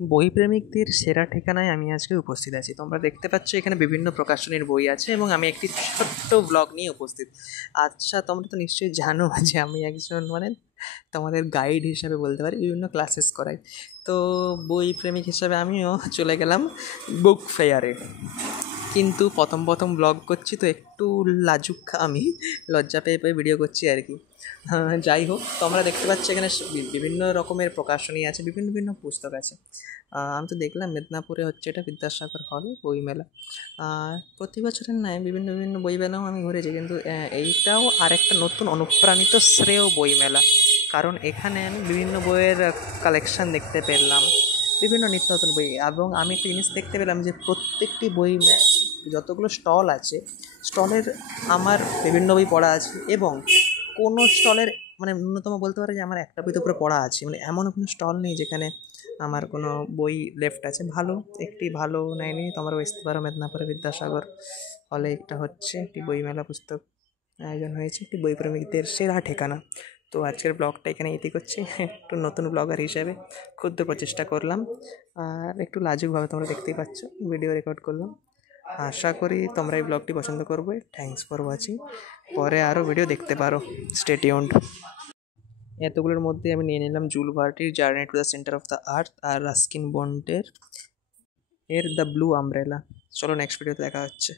বই প্রেমিকদের সেরা ঠিকানায় আমি আজকে উপস্থিত আছি। তোমরা দেখতে পাচ্ছ এখানে বিভিন্ন প্রকাশনীর বই আছে এবং আমি একটি ছোট্ট ব্লগ নিয়ে উপস্থিত। আচ্ছা, তোমরা তো নিশ্চয়ই জানো যে আমি একজন তোমাদের গাইড হিসাবে বলতে পারি, বিভিন্ন ক্লাসেস করাই। তো বই প্রেমিক হিসাবে আমিও চলে গেলাম বুক ফেয়ারে। কিন্তু প্রথম প্রথম ব্লগ করছি তো একটু লাজুক, আমি লজ্জা পেয়ে পেয়ে ভিডিও করছি আর কি। যাই হোক, তোমরা দেখতে পাচ্ছ এখানে বিভিন্ন রকমের প্রকাশনী আছে, বিভিন্ন বিভিন্ন পুস্তক আছে। আমি তো দেখলাম মেদিনীপুরে হচ্ছে এটা বিদ্যাসাগর হল বইমেলা। প্রতি বছরের নয়, বিভিন্ন বিভিন্ন বইমেলাও আমি ঘুরেছি, কিন্তু এইটাও আরেকটা নতুন অনুপ্রাণিত শ্রেয় বইমেলা। কারণ এখানে আমি বিভিন্ন বইয়ের কালেকশান দেখতে পেলাম, বিভিন্ন নিত্য নতুন বই। এবং আমি একটা জিনিস দেখতে পেলাম যে প্রত্যেকটি বই, যতগুলো স্টল আছে, স্টলের আমার বিভিন্ন বই পড়া আছে। এবং কোনো স্টলের ন্যূনতম বলতে পারে যে আমার একটা বই তো পুরো পড়া আছে। এমন কোনো স্টল নেই যেখানে আমার কোনো বই লেফট আছে। ভালো নেয়নি, তোমরা আসতে পারো মেদিনীপুরে বিদ্যাসাগর হলে। একটা হচ্ছে একটি বইমেলা, পুস্তক আয়োজন হয়েছে, একটি বই প্রেমিকদের সেরা ঠিকানা। তো আজকের ব্লগটা এখানে ইতি করছি। একটু নতুন ব্লগার হিসেবে ক্ষুদ্র প্রচেষ্টা করলাম, আর একটু লাজুকভাবে তোমরা দেখতেই পাচ্ছ ভিডিও রেকর্ড করলাম। আশা করি তোমরা এই ব্লগটি পছন্দ করবে। Thanks for watching. পরে আরও ভিডিও দেখতে পারো, স্টে টিউনড। এতগুলোর মধ্যে আমি নিয়ে নিলাম জুল ভার্টির journey to the centre of the earth, আর রাস্কিন বন্ডের দ্য ব্লু আমব্রেলা। চলো নেক্সট ভিডিওতে দেখা হচ্ছে।